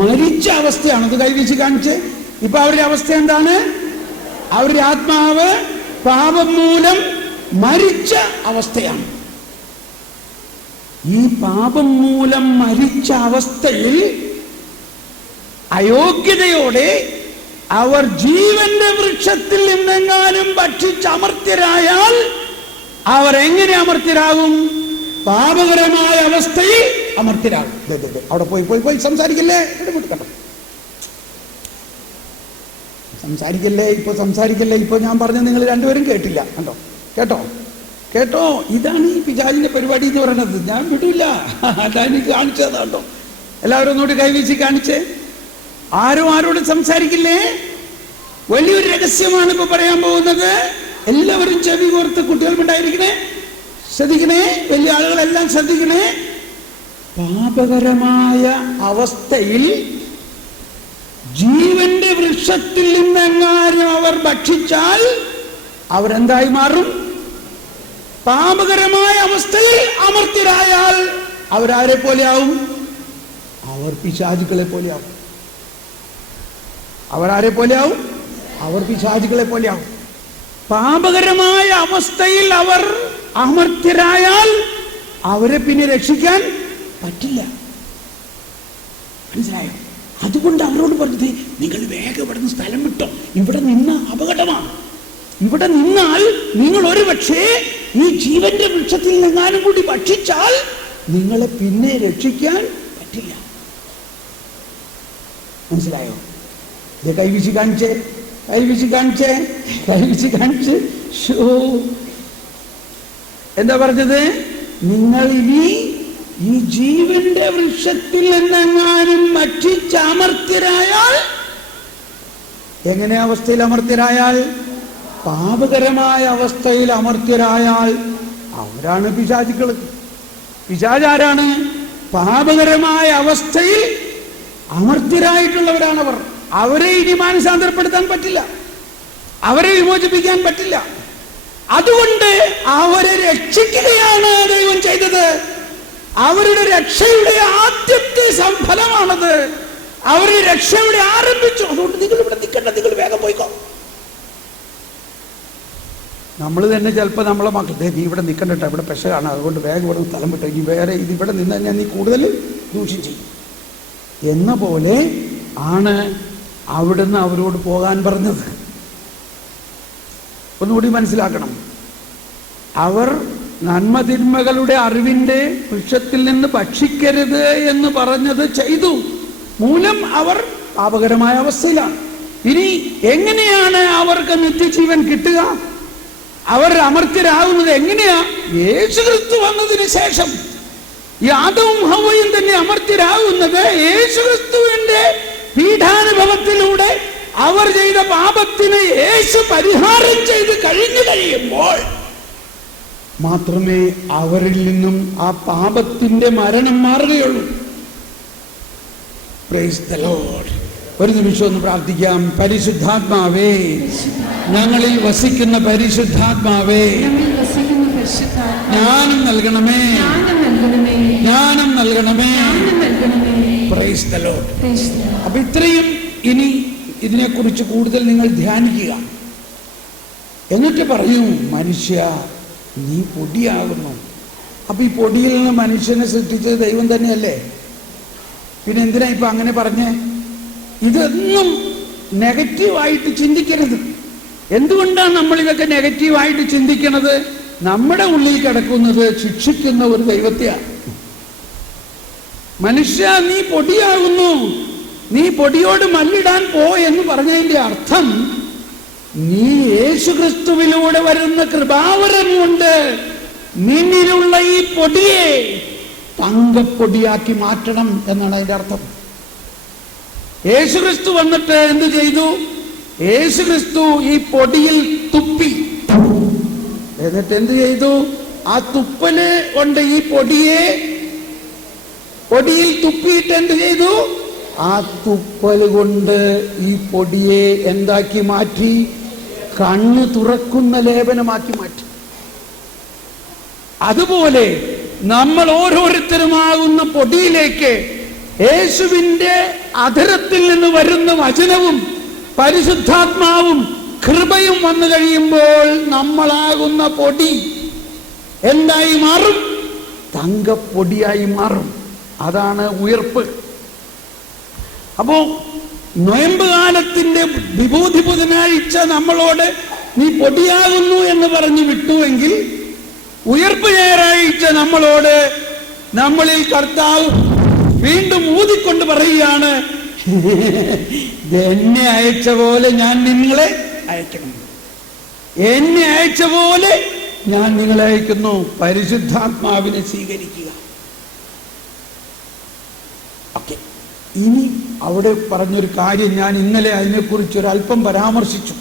മരിച്ച അവസ്ഥയാണ്. അത് കൈവീശി കാണിച്ചേ. ഇപ്പൊ അവരുടെ അവസ്ഥ എന്താണ്? അവരുടെ ആത്മാവ് പാപം മൂലം മരിച്ച അവസ്ഥയാണ്. ഈ പാപം മൂലം മരിച്ച അവസ്ഥയിൽ അയോഗ്യതയോടെ അവർ ജീവന്റെ വൃക്ഷത്തിൽ നിന്നെങ്ങാനും ഭക്ഷിച്ചമർത്യരായാൽ അവർ എങ്ങനെ അമർത്യരാകും? പാപകരമായ അവസ്ഥയിൽ അമർത്യരാകും. അവിടെ പോയി സംസാരിക്കല്ലേ, സംസാരിക്കല്ലേ. ഇപ്പൊ ഞാൻ പറഞ്ഞ നിങ്ങൾ രണ്ടുപേരും കേട്ടില്ല. കേട്ടോ. ഇതാണ് ഈ പിശാചിന്റെ പരിപാടി എന്ന് പറയുന്നത്. ഞാൻ വിടില്ല. അതാണ് കാണിച്ചതാണ്ടോ. എല്ലാവരും ഒന്നുകൂടി കൈവീശി കാണിച്ചേ. ആരോടും സംസാരിക്കില്ലേ. വലിയൊരു രഹസ്യമാണ് ഇപ്പൊ പറയാൻ പോകുന്നത്. എല്ലാവരും ചെവി കോർത്ത്, കുട്ടികൾക്കുണ്ടായിരിക്കണേ, ശ്രദ്ധിക്കണേ, വലിയ ആളുകളെല്ലാം ശ്രദ്ധിക്കണേ. പാപകരമായ അവസ്ഥയിൽ ജീവന്റെ വൃക്ഷത്തിൽ നിന്നെങ്ങാനും അവർ ഭക്ഷിച്ചാൽ അവരെന്തായി മാറും? പാപകരമായ അവസ്ഥയിൽ അമർത്യരായാൽ അവരാരെ പോലെയാവും? അവർ പിശാചുക്കളെ പോലെയാവും. അവരാരെ പോലെയാവും? അവർ പിശാചുക്കളെ പോലെയാവും. പാപകരമായ അവസ്ഥയിൽ അവർ അമർത്യരായാൽ അവരെ പിന്നെ രക്ഷിക്കാൻ പറ്റില്ല. മനസ്സിലായോ? അതുകൊണ്ട് അവരോട് പറഞ്ഞത്, നിങ്ങൾ വേഗം ഇവിടുന്ന് സ്ഥലം വിട്ടോ, ഇവിടെ നിന്ന അപകടമാണ്. ഇവിടെ നിന്നാൽ നിങ്ങൾ ഒരു പക്ഷേ ഈ ജീവന്റെ വൃക്ഷത്തിൽ നിന്നാലും കൂടി ഭക്ഷിച്ചാൽ നിങ്ങളെ പിന്നെ രക്ഷിക്കാൻ പറ്റില്ല. മനസ്സിലായോ? ഇത് കൈവീശി കാണിച്ചേ, കൈവീശി കാണിച്ചേ, കൈവീശി കാണിച്ച്. എന്താ പറഞ്ഞത്? നിങ്ങൾ ഇനി ഈ ജീവന്റെ വൃക്ഷത്തിൽ നിന്നെങ്ങാനും ഭക്ഷിച്ചമർത്യരായാൽ, എങ്ങനെ അവസ്ഥയിൽ അമർത്യരായാൽ? പാപകരമായ അവസ്ഥയിൽ അമർത്യരായാൽ. അവരാണ് പിശാചുക്കൾ. പിശാചാരാണ്? പാപകരമായ അവസ്ഥയിൽ അമർത്യരായിട്ടുള്ളവരാണവർ. അവരെ ഇനി മാനസാന്തരപ്പെടുത്താൻ പറ്റില്ല, അവരെ വിമോചിപ്പിക്കാൻ പറ്റില്ല. അതുകൊണ്ട് അവരെ രക്ഷിക്കുകയാണ് ദൈവം ചെയ്തത്. അവരുടെ രക്ഷയുടെ ആദ്യത്തെ ഫലമാണത്. അവരുടെ രക്ഷയുടെ ആരംഭിച്ചു. അതുകൊണ്ട് നിങ്ങൾ ഇവിടെ നിൽക്കണ്ട, നിങ്ങൾ വേഗം പോയിക്കോ. നമ്മൾ തന്നെ ചിലപ്പോൾ നമ്മളെ മക്കൾ, നീ ഇവിടെ നിൽക്കണ്ട, ഇവിടെ പെശകാണ്, അതുകൊണ്ട് വേഗം ഇവിടെ സ്ഥലം വിട്ടു, ഇനി വേറെ ഇതിവിടെ നിന്ന് തന്നെ നീ കൂടുതൽ ദൂഷ്യം ചെയ്യും എന്ന പോലെ ആണ് അവിടുന്ന് അവരോട് പോകാൻ പറഞ്ഞത്. ഒന്നുകൂടി മനസ്സിലാക്കണം. അവർ നന്മതിന്മകളുടെ അറിവിന്റെ വൃക്ഷത്തിൽ നിന്ന് ഭക്ഷിക്കരുത് എന്ന് പറഞ്ഞത് ചെയ്തു മൂലം അവർ പാപകരമായ അവസ്ഥയിലാണ്. ഇനി എങ്ങനെയാണ് അവർക്ക് നിത്യജീവൻ കിട്ടുക? അവർ അമർത്യരാകുന്നത് എങ്ങനെയാ? യേശുക്രിസ്തു വന്നതിന് ശേഷം. ഈ ആദവും ഹവ്വയും തന്നെ അമർത്യരാകുന്നത് യേശുക്രിസ്തുവിന്റെ പീഠാനുഭവത്തിലൂടെ അവർ ചെയ്ത പാപത്തിന് യേശു പരിഹാരം ചെയ്ത് കഴിഞ്ഞു കഴിയുമ്പോൾ മാത്രമേ അവരിൽ നിന്നും ആ പാപത്തിന്റെ മരണം മാറുകയുള്ളൂ. Praise the Lord. ഒരു നിമിഷം ഒന്ന് പ്രാർത്ഥിക്കാം. പരിശുദ്ധാത്മാവേ, ഞങ്ങളിൽ വസിക്കുന്ന പരിശുദ്ധാത്മാവേ, ജ്ഞാനം നൽകണമേ, ജ്ഞാനം നൽകണമേ. Praise the Lord. അപ്പൊ ഇത്രയും ഇനി ഇതിനെക്കുറിച്ച് കൂടുതൽ നിങ്ങൾ ധ്യാനിക്കുക. എന്നിട്ട് പറയൂ, മനുഷ്യ നീ പൊടിയാകുന്നു. അപ്പൊ ഈ പൊടിയിൽ നിന്ന് മനുഷ്യനെ സൃഷ്ടിച്ചത് ദൈവം തന്നെയല്ലേ? പിന്നെ എന്തിനാ ഇപ്പൊ അങ്ങനെ പറഞ്ഞേ? ഇതൊന്നും നെഗറ്റീവായിട്ട് ചിന്തിക്കരുത്. എന്തുകൊണ്ടാണ് നമ്മൾ ഇതൊക്കെ നെഗറ്റീവായിട്ട് ചിന്തിക്കുന്നത്? നമ്മുടെ ഉള്ളിൽ കിടക്കുന്നത് ശിക്ഷിക്കുന്ന ഒരു ദൈവത്തെയാണ്. മനുഷ്യ നീ പൊടിയാകുന്നു, നീ പൊടിയോട് മല്ലിടാൻ പോ എന്ന് പറഞ്ഞതിന്റെ അർത്ഥം നീ യേശുക്രിസ്തുവിലൂടെ വരുന്ന കൃപാവരം കൊണ്ട് നിന്നിലുള്ള ഈ പൊടിയെ തങ്കപ്പൊടിയാക്കി മാറ്റണം എന്നാണ് അതിന്റെ അർത്ഥം. യേശുക്രിസ്തു വന്നിട്ട് എന്ത് ചെയ്തു? യേശുക്രിസ്തു ഈ പൊടിയിൽ തുപ്പി. എന്നിട്ട് എന്ത് ചെയ്തു? ആ തുപ്പല് കൊണ്ട് ഈ പൊടിയിൽ തുപ്പിയിട്ട് എന്ത് ചെയ്തു? ആ തുപ്പല് കൊണ്ട് ഈ പൊടിയെ എന്താക്കി മാറ്റി? കണ്ണ് തുറക്കുന്ന ലേപനമാക്കി മാറ്റി. അതുപോലെ നമ്മൾ ഓരോരുത്തരുമാകുന്ന പൊടിയിലേക്ക് യേശുവിന്റെ അധരത്തിൽ നിന്ന് വരുന്ന വചനവും പരിശുദ്ധാത്മാവും കൃപയും വന്നു കഴിയുമ്പോൾ നമ്മളാകുന്ന പൊടി എന്തായി മാറും? തങ്കപ്പൊടിയായി മാറും. അതാണ് ഉയർപ്പ്. അപ്പോ നൊയമ്പ് കാലത്തിന്റെ വിഭൂതി ബുധനാഴ്ച നമ്മളോട് നീ പൊടിയാകുന്നു എന്ന് പറഞ്ഞു വിട്ടുവെങ്കിൽ, ഉയർപ്പ് ഞായറാഴ്ച നമ്മളോട് നമ്മളിൽ കർത്താവ് വീണ്ടും ഊതിക്കൊണ്ട് പറയുകയാണ്, എന്നെ അയച്ച പോലെ ഞാൻ നിങ്ങളെ അയക്കണം, എന്നെ അയച്ച പോലെ ഞാൻ നിങ്ങളെ അയക്കുന്നു. പരിശുദ്ധാത്മാവിനെ സ്വീകരിക്കുക. ഓക്കെ, ഇനി അവിടെ പറഞ്ഞൊരു കാര്യം ഞാൻ ഇന്നലെ അതിനെക്കുറിച്ച് ഒരല്പം പരാമർശിച്ചു.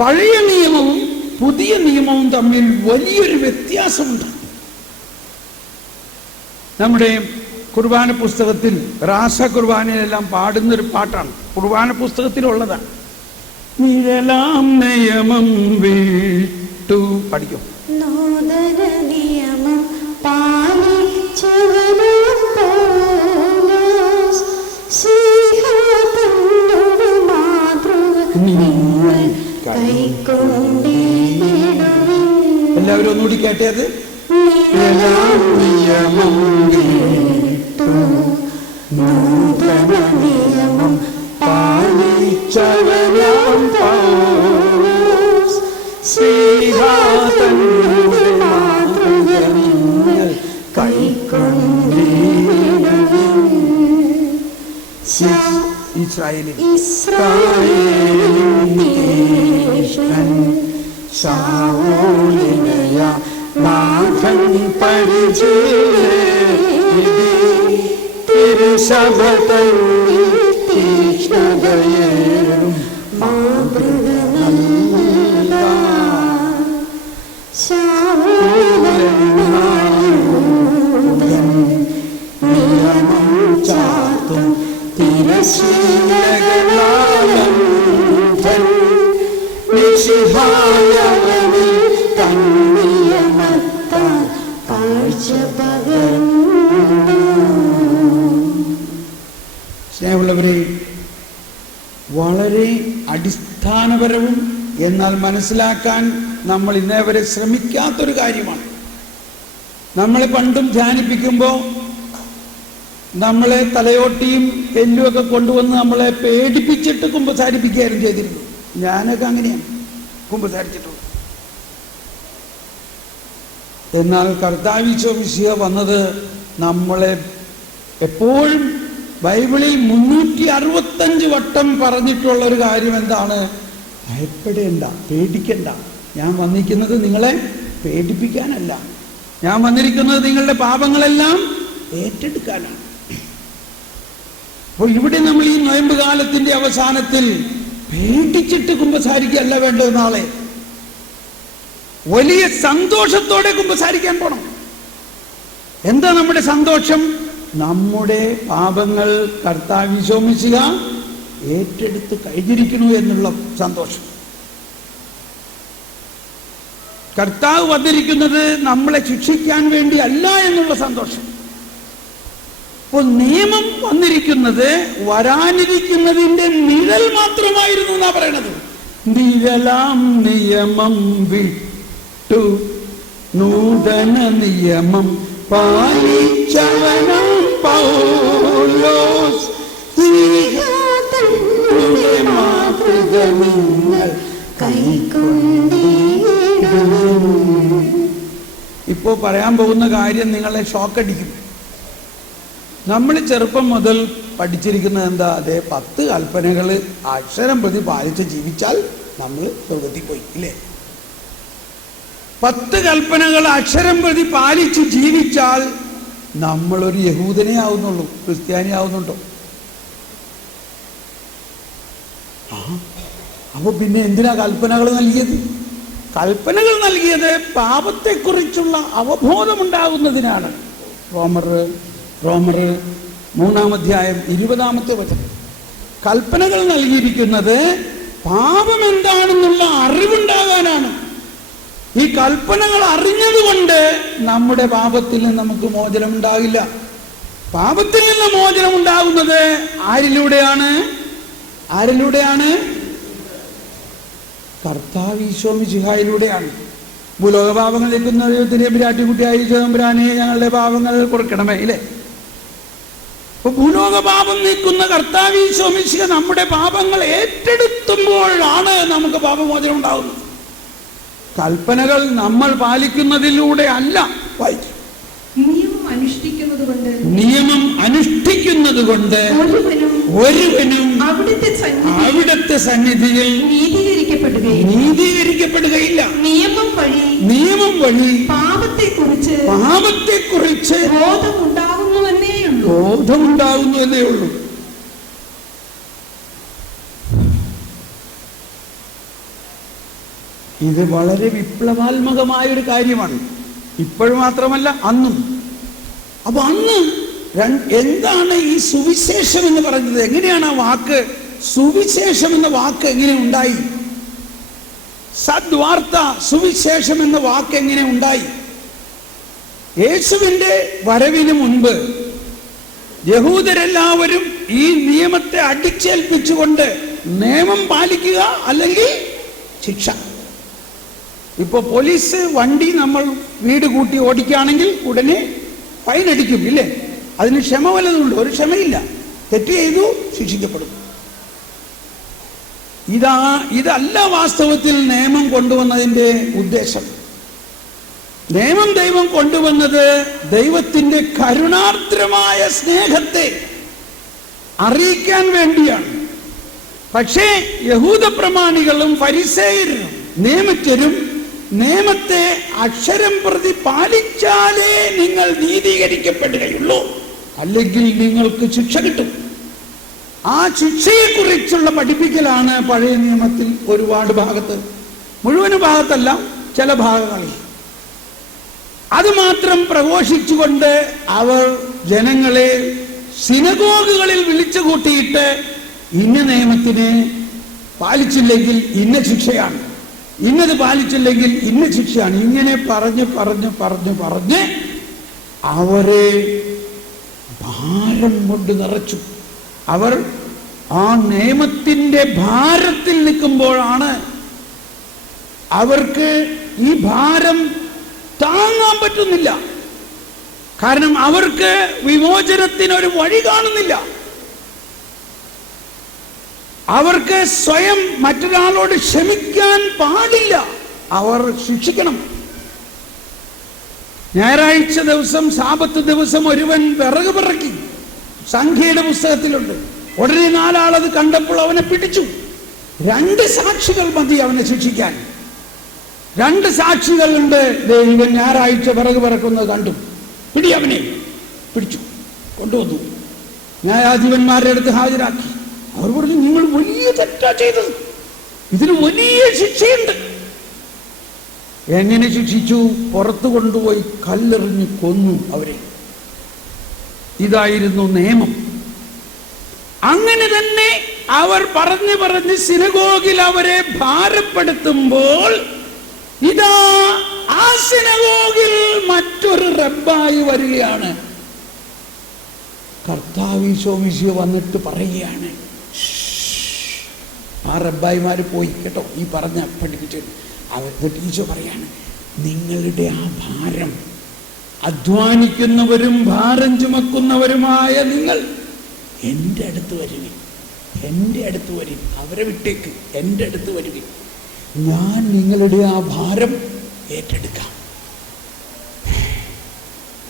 പഴയ നിയമവും പുതിയ നിയമവും തമ്മിൽ വലിയൊരു വ്യത്യാസമുണ്ട്. നമ്മുടെ കുർബാന പുസ്തകത്തിൽ, റാസ കുർബാനയിലെല്ലാം പാടുന്നൊരു പാട്ടാണ്, കുർബാന പുസ്തകത്തിലുള്ളതാണ്. നിഴലാം നിയമം വിട്ടു പഠിക്കും. നൂതന നിയമം പാലിച്ചവനും എല്ലാവരും ഒന്നുകൂടി കേട്ടത്. നൂതന നിയമം പാലിച്ചവനാം പൗലോസ്. ശ്ലീഹാതന്റെ മാതൃക നിങ്ങൾ കൈക്കൊണ്ടിടുവിൻ. ഇസ്രായേലിൻ ശൗലിനെയ നാഥൻ പരിചയമിതി. തിരുസഭതൻ തീക്ഷ്ണതയേറും മാതൃക നല്ല നിയമം ചാത്തും തിരശീലകളാലും നിശിഹായവനിൽ തന്നിയമത്താൽ കാഴ്ച പകർന്നു. സ്നേഹമുള്ളവരെ, വളരെ അടിസ്ഥാനപരവും എന്നാൽ മനസ്സിലാക്കാൻ നമ്മൾ ഇന്നേവരെ ശ്രമിക്കാത്തൊരു കാര്യമാണ്. നമ്മളെ പണ്ടും ധ്യാനിപ്പിക്കുമ്പോൾ നമ്മളെ തലയോട്ടിയും പെല്ലുമൊക്കെ കൊണ്ടുവന്ന് നമ്മളെ പേടിപ്പിച്ചിട്ട് കുമ്പസാരിപ്പിക്കുകയായിരുന്നു ചെയ്തിരുന്നു. ഞാനൊക്കെ അങ്ങനെയാണ് കുമ്പസാരിച്ചിട്ടുള്ളത്. എന്നാൽ കർത്താവ് ഈശോ മിശിഹ വന്നത് നമ്മളെ എപ്പോഴും ബൈബിളിൽ 365 വട്ടം പറഞ്ഞിട്ടുള്ള ഒരു കാര്യം എന്താണ്? ഭയപ്പെടേണ്ട, പേടിക്കണ്ട. ഞാൻ വന്നിരിക്കുന്നത് നിങ്ങളെ പേടിപ്പിക്കാനല്ല, ഞാൻ വന്നിരിക്കുന്നത് നിങ്ങളുടെ പാപങ്ങളെല്ലാം ഏറ്റെടുക്കാനാണ്. അപ്പോൾ ഇവിടെ നമ്മൾ ഈ നോയമ്പ് കാലത്തിന്റെ അവസാനത്തിൽ പേടിച്ചിട്ട് കുമ്പസാരിക്കുകയല്ല വേണ്ടത്. നാളെ വലിയ സന്തോഷത്തോടെ കുമ്പസാരിക്കാൻ പോണം. എന്താ നമ്മുടെ സന്തോഷം? നമ്മുടെ പാപങ്ങൾ കർത്താവ് ഈശോ മിശിഹ ഏറ്റെടുത്ത് കഴിഞ്ഞിരിക്കുന്നു എന്നുള്ള സന്തോഷം. കർത്താവ് വന്നിരിക്കുന്നത് നമ്മളെ ശിക്ഷിക്കാൻ വേണ്ടി അല്ല എന്നുള്ള സന്തോഷം. അപ്പോൾ നിയമം വന്നിരിക്കുന്നത് വരാനിരിക്കുന്നതിന്റെ നിഴൽ മാത്രമായിരുന്നു എന്നാ പറയണത്. നിഴലാം നിയമം വിട്ടു നൂതന നിയമം പാലിച്ചവനാം പൗലോസ്. മാതൃക നിങ്ങൾ കൈക്കൊണ്ടിടുവിൻ. ഇപ്പോ പറയാൻ പോകുന്ന കാര്യം നിങ്ങളെ ഷോക്കടിക്കും. നമ്മൾ ചെറുപ്പം മുതൽ പഠിച്ചിരിക്കുന്നത് എന്താ? അതെ, 10 കൽപ്പനകൾ അക്ഷരം പ്രതി പാലിച്ച് ജീവിച്ചാൽ നമ്മൾ സ്വർഗ്ഗത്തിൽ പോയി, ഇല്ലേ? 10 കൽപ്പനകൾ അക്ഷരം പ്രതി പാലിച്ച് ജീവിച്ചാൽ നമ്മളൊരു യഹൂദനെ ആവുന്നുള്ളൂ, ക്രിസ്ത്യാനി ആവുന്നുണ്ടോ? അപ്പൊ പിന്നെ എന്തിനാ കൽപ്പനകൾ നൽകിയത്? കൽപ്പനകൾ നൽകിയത് പാപത്തെക്കുറിച്ചുള്ള അവബോധമുണ്ടാകുന്നതിനാണ്. റോമർ 3-ാം അധ്യായം 20-ാമത്തെ വചനം. കൽപ്പനകൾ നൽകിയിരിക്കുന്നത് പാപം എന്താണെന്നുള്ള അറിവുണ്ടാകാനാണ്. ഈ കൽപ്പനകൾ അറിഞ്ഞതുകൊണ്ട് നമ്മുടെ പാപത്തിൽ നിന്ന് നമുക്ക് മോചനം ഉണ്ടാകില്ല. പാപത്തിൽ നിന്ന് മോചനം ഉണ്ടാകുന്നത് ആരിലൂടെയാണ്? കർത്താവ് ഈശോ മിശിഹായിലൂടെയാണ്. ഭൂലോക പാപങ്ങൾ നിൽക്കുന്ന ദൈവത്തിന്റെ പിരാട്ടിക്കുട്ടിയായ തമ്പുരാനെ ഞങ്ങളുടെ പാപങ്ങൾ കൊടുക്കണമേ, ഇല്ലേ? അപ്പൊ ഭൂലോക പാപം നീക്കുന്ന കർത്താവ് ഈശോ മിശിഹ നമ്മുടെ പാപങ്ങൾ ഏറ്റെടുത്തുമ്പോഴാണ് നമുക്ക് പാപമോചനം ഉണ്ടാകുന്നത്. കൽപ്പനകൾ നമ്മൾ പാലിക്കുന്നതിലൂടെ അല്ല. നിയമം അനുഷ്ഠിക്കുന്നത് കൊണ്ട് ഒരുവനും അവിടുത്തെ സന്നിധിയിൽ നീതീകരിക്കപ്പെടുകയില്ല. നിയമം വഴി പാപത്തെക്കുറിച്ച് ബോധമുണ്ടാകുന്നു എന്നേ ഉള്ളൂ. ഇത് വളരെ വിപ്ലവാത്മകമായൊരു കാര്യമാണ്. ഇപ്പോഴും മാത്രമല്ല, അന്നും. അപ്പൊ അന്ന് എന്താണ് ഈ സുവിശേഷം എന്ന് പറഞ്ഞത്? എങ്ങനെയാണ് ആ വാക്ക്, സുവിശേഷം എന്ന വാക്ക് എങ്ങനെ ഉണ്ടായി? സദ്വാർത്ത, സുവിശേഷം എന്ന വാക്ക് എങ്ങനെ ഉണ്ടായി? യേശുവിന്റെ വരവിന് മുൻപ് യഹൂദരെല്ലാവരും ഈ നിയമത്തെ അടിച്ചേൽപ്പിച്ചുകൊണ്ട് നിയമം പാലിക്കുക അല്ലെങ്കിൽ ശിക്ഷ. ഇപ്പൊ പോലീസ് വണ്ടി നമ്മൾ വീട് കൂട്ടി ഓടിക്കുകയാണെങ്കിൽ ഉടനെ ഫൈൻ അടിക്കും, ഇല്ലേ? അതിന് ക്ഷമ വല്ലതുണ്ട്? ഒരു ക്ഷമയില്ല. തെറ്റ് ചെയ്തു, ശിക്ഷിക്കപ്പെടും. ഇതല്ല വാസ്തവത്തിൽ നിയമം കൊണ്ടുവന്നതിൻ്റെ ഉദ്ദേശം. നിയമം ദൈവം കൊണ്ടുവന്നത് ദൈവത്തിൻ്റെ കരുണാർദ്രമായ സ്നേഹത്തെ അറിയിക്കാൻ വേണ്ടിയാണ്. പക്ഷേ യഹൂദ പ്രമാണികളും ഫരിസേയരും നിയമജ്ഞരും നിയമത്തെ അക്ഷരം പ്രതി പാലിച്ചാലേ നിങ്ങൾ നീതീകരിക്കപ്പെടുകയുള്ളൂ, അല്ലെങ്കിൽ നിങ്ങൾക്ക് ശിക്ഷ കിട്ടും. ആ ശിക്ഷയെക്കുറിച്ചുള്ള പഠിപ്പിക്കലാണ് പഴയ നിയമത്തിൽ ഒരുപാട് ഭാഗത്ത്, മുഴുവൻ ഭാഗത്തല്ല, ചില ഭാഗങ്ങളിൽ. അത് മാത്രം പ്രഘോഷിച്ചുകൊണ്ട് അവർ ജനങ്ങളെ സിനഗോഗുകളിൽ വിളിച്ചു കൂട്ടിയിട്ട് ഇന്ന നിയമത്തിനെ പാലിച്ചില്ലെങ്കിൽ ഇന്ന ശിക്ഷയാണ്, ഇന്നത് പാലിച്ചില്ലെങ്കിൽ ഇന്ന ശിക്ഷയാണ്, ഇങ്ങനെ പറഞ്ഞ് പറഞ്ഞ് പറഞ്ഞ് പറഞ്ഞ് അവരെ ഭാരം കൊണ്ട് നിറച്ചു. അവർ ആ നിയമത്തിൻ്റെ ഭാരത്തിൽ നിൽക്കുമ്പോഴാണ് അവർക്ക് ഈ ഭാരം താങ്ങാൻ പറ്റുന്നില്ല. കാരണം അവർക്ക് വിമോചനത്തിനൊരു വഴി കാണുന്നില്ല. അവർക്ക് സ്വയം മറ്റൊരാളോട് ക്ഷമിക്കാൻ പാടില്ല, അവർ ശിക്ഷിക്കണം. ഞായറാഴ്ച ദിവസം, സാബത്ത് ദിവസം ഒരുവൻ വിറക് പിറക്കി, സംഖ്യയുടെ പുസ്തകത്തിലുണ്ട്. ഉടനെ 4 ആളത് കണ്ടപ്പോൾ അവനെ പിടിച്ചു. 2 സാക്ഷികൾ മതി അവനെ ശിക്ഷിക്കാൻ. 2 സാക്ഷികളുണ്ട്. ഇവൻ ഞായറാഴ്ച വിറക് പിറക്കുന്നത് കണ്ടു, പിടി, അവനെ പിടിച്ചു കൊണ്ടുവന്നു. ന്യായാധിപന്മാരുടെ അടുത്ത് ഹാജരാക്കി. അവർ പറഞ്ഞു, നിങ്ങൾ വലിയ തെറ്റാ ചെയ്തത്, ഇതിന് വലിയ ശിക്ഷയുണ്ട്. എങ്ങനെ ശിക്ഷിച്ചു? പുറത്തു കൊണ്ടുപോയി കല്ലെറിഞ്ഞ് കൊന്നു അവരെ. ഇതായിരുന്നു നിയമം. അങ്ങനെ തന്നെ അവർ പറഞ്ഞു പറഞ്ഞ് സിനഗോഗിൽ അവരെ ഭാരപ്പെടുത്തുമ്പോൾ ഇതാ ആ സിനഗോഗിൽ മറ്റൊരു റബ്ബായി വരികയാണ്. കർത്താവ് ഈശോ വന്നിട്ട് പറയുകയാണ്. ആ റബ്ബായിമാര് പോയി കേട്ടോ, ഈ പറഞ്ഞ പഠിപ്പിച്ചു. എന്നിട്ട് ഈശോ പറയാണ്, നിങ്ങളുടെ ആ ഭാരം, അധ്വാനിക്കുന്നവരും ഭാരം ചുമക്കുന്നവരുമായ നിങ്ങൾ എൻ്റെ അടുത്ത് വരുവിൻ, എൻ്റെ അടുത്ത് വരും. അവരെ വിട്ടേക്ക്, എൻ്റെ അടുത്ത് വരുവിൻ. ഞാൻ നിങ്ങളുടെ ആ ഭാരം ഏറ്റെടുക്കാം.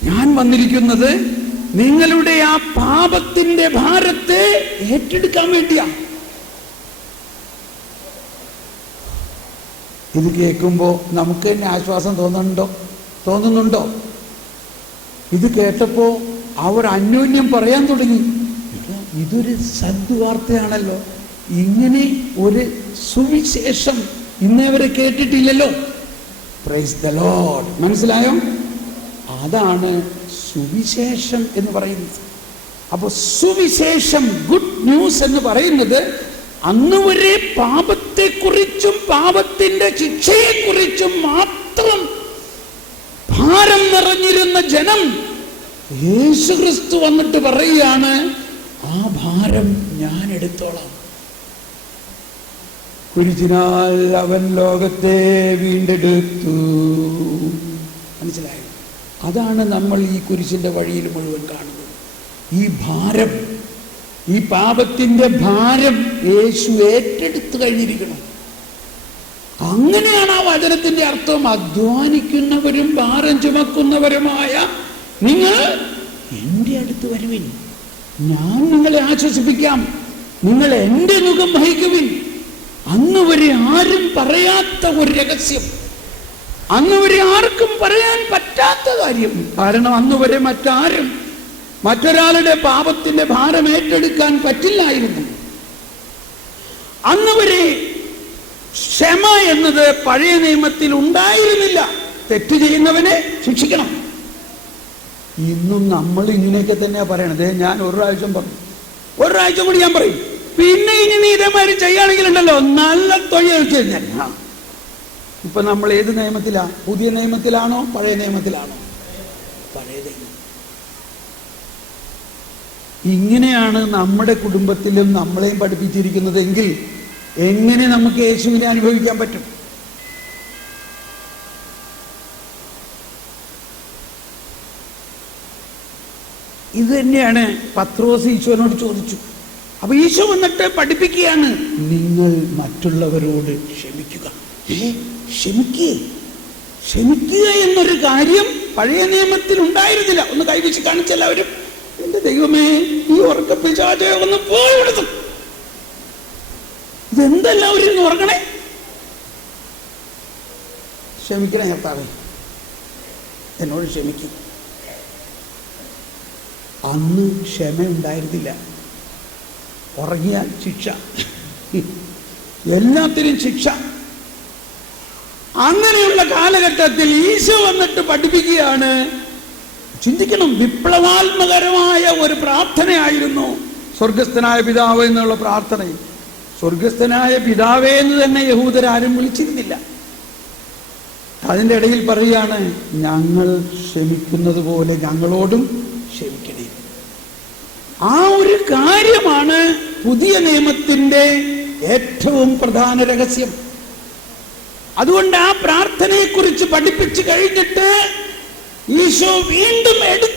ഞാൻ വന്നിരിക്കുന്നത് നിങ്ങളുടെ ആ പാപത്തിന്റെ ഭാരത്തെ ഏറ്റെടുക്കാൻ വേണ്ടിയാണ്. ഇത് കേൾക്കുമ്പോൾ നമുക്ക് തന്നെ ആശ്വാസം തോന്നുന്നുണ്ടോ? ഇത് കേട്ടപ്പോൾ അവർ അന്യോന്യം പറയാൻ തുടങ്ങി, ഇതൊരു സദ്വാർത്തയാണല്ലോ, ഇങ്ങനെ ഒരു സുവിശേഷം ഇന്നേവരെ കേട്ടിട്ടില്ലല്ലോ. Praise the Lord. മനസ്സിലായോ? അതാണ് സുവിശേഷം എന്ന് പറയുന്നത്. അപ്പോൾ സുവിശേഷം, ഗുഡ് ന്യൂസ് എന്ന് പറയുന്നത്, അന്ന് വരെ പാപത്തെക്കുറിച്ചും പാപത്തിന്റെ ശിക്ഷയെക്കുറിച്ചും മാത്രം ഭാരം നിറഞ്ഞിരുന്ന ജനം, യേശുക്രിസ്തു വന്നിട്ട് പറയുകയാണ്, ആ ഭാരം ഞാൻ എടുത്തോളാം. കുരിശിനാൽ അവൻ ലോകത്തെ വീണ്ടെടുത്തു. മനസ്സിലായോ? അതാണ് നമ്മൾ ഈ കുരിശിന്റെ വഴിയിൽ മുഴുവൻ കാണുന്നത്. ഈ ഭാരം, ഈ പാപത്തിന്റെ ഭാരം യേശു ഏറ്റെടുത്തു കഴിഞ്ഞിരിക്കണം. അങ്ങനെയാണ് ആ വചനത്തിന്റെ അർത്ഥം. അധ്വാനിക്കുന്നവരും ഭാരം ചുമക്കുന്നവരുമായ നിങ്ങൾ എൻ്റെ അടുത്ത് വരുവിൻ, ഞാൻ നിങ്ങളെ ആശ്വസിപ്പിക്കാം, നിങ്ങൾ എൻ്റെ മുഖം വഹിക്കുവിൻ. അന്ന് വരെ ആരും പറയാത്ത ഒരു രഹസ്യം, അന്ന് വരെ ആർക്കും പറയാൻ പറ്റാത്ത കാര്യം. കാരണം അന്ന് വരെ മറ്റാരും മറ്റൊരാളുടെ പാപത്തിന്റെ ഭാരം ഏറ്റെടുക്കാൻ പറ്റില്ലായിരുന്നു. അന്ന് വരെ ക്ഷമ എന്നത് പഴയ നിയമത്തിൽ ഉണ്ടായിരുന്നില്ല. തെറ്റ് ചെയ്യുന്നവനെ ശിക്ഷിക്കണം. ഇന്നും നമ്മൾ ഇങ്ങനെയൊക്കെ തന്നെയാ പറയണത്. ഞാൻ ഒരു പ്രാവശ്യം പറഞ്ഞു, ഒരു പ്രാവശ്യം കൂടി ഞാൻ പറയും, പിന്നെ ഇനി നീ ഇതേമാതിരി ചെയ്യുകയാണെങ്കിൽ ഉണ്ടല്ലോ നല്ല തൊഴിൽ വെച്ച് കഴിഞ്ഞാൽ. ഇപ്പൊ നമ്മൾ ഏത് നിയമത്തിലാ? പുതിയ നിയമത്തിലാണോ പഴയ നിയമത്തിലാണോ? പഴയ നിയമം. ഇങ്ങനെയാണ് നമ്മുടെ കുടുംബത്തിലും നമ്മളെയും പഠിപ്പിച്ചിരിക്കുന്നതെങ്കിൽ എങ്ങനെ നമുക്ക് യേശുവിനെ അനുഭവിക്കാൻ പറ്റും? ഇത് തന്നെയാണ് പത്രോസ് ഈശോനോട് ചോദിച്ചു. അപ്പൊ ഈശോ വന്നിട്ട് പഠിപ്പിക്കുകയാണ്, നിങ്ങൾ മറ്റുള്ളവരോട് ക്ഷമിക്കുക. ക്ഷമിക്കുക എന്നൊരു കാര്യം പഴയ നിയമത്തിൽ ഉണ്ടായിരുന്നില്ല. ഒന്ന് കൈവച്ച് കാണിച്ച എല്ലാവരും. എന്റെ ദൈവമേ, ഈ ഉറക്കപ്പിശാചേ ഒന്ന് പോയെടുത്തു. ഇതെന്തെല്ലാവരും ഇന്ന് ഉറങ്ങണേ. ക്ഷമിക്കണേ കർത്താവേ, എന്നോട് ക്ഷമിക്കും. അന്ന് ക്ഷമ ഉണ്ടായിരുന്നില്ല. ഉറങ്ങിയാൽ ശിക്ഷ, എല്ലാത്തിനും ശിക്ഷ. അങ്ങനെയുള്ള കാലഘട്ടത്തിൽ ഈശോ വന്നിട്ട് പഠിപ്പിക്കുകയാണ്. ചിന്തിക്കണം, വിപ്ലവാത്മകരമായ ഒരു പ്രാർത്ഥനയായിരുന്നു സ്വർഗസ്ഥനായ പിതാവ് എന്നുള്ള പ്രാർത്ഥന. സ്വർഗസ്ഥനായ പിതാവേ എന്ന് തന്നെ യഹൂദരാരും വിളിച്ചിരുന്നില്ല. അതിൻ്റെ ഇടയിൽ പറയുകയാണ്, ഞങ്ങൾ ക്ഷമിക്കുന്നത് പോലെ ഞങ്ങളോടും ക്ഷമിക്കണേ. ആ ഒരു കാര്യമാണ് പുതിയ നിയമത്തിന്റെ ഏറ്റവും പ്രധാന രഹസ്യം. അതുകൊണ്ട് ആ പ്രാർത്ഥനയെക്കുറിച്ച് പഠിപ്പിച്ചു കഴിഞ്ഞിട്ട് ഈശോ വീണ്ടും എടുത്തു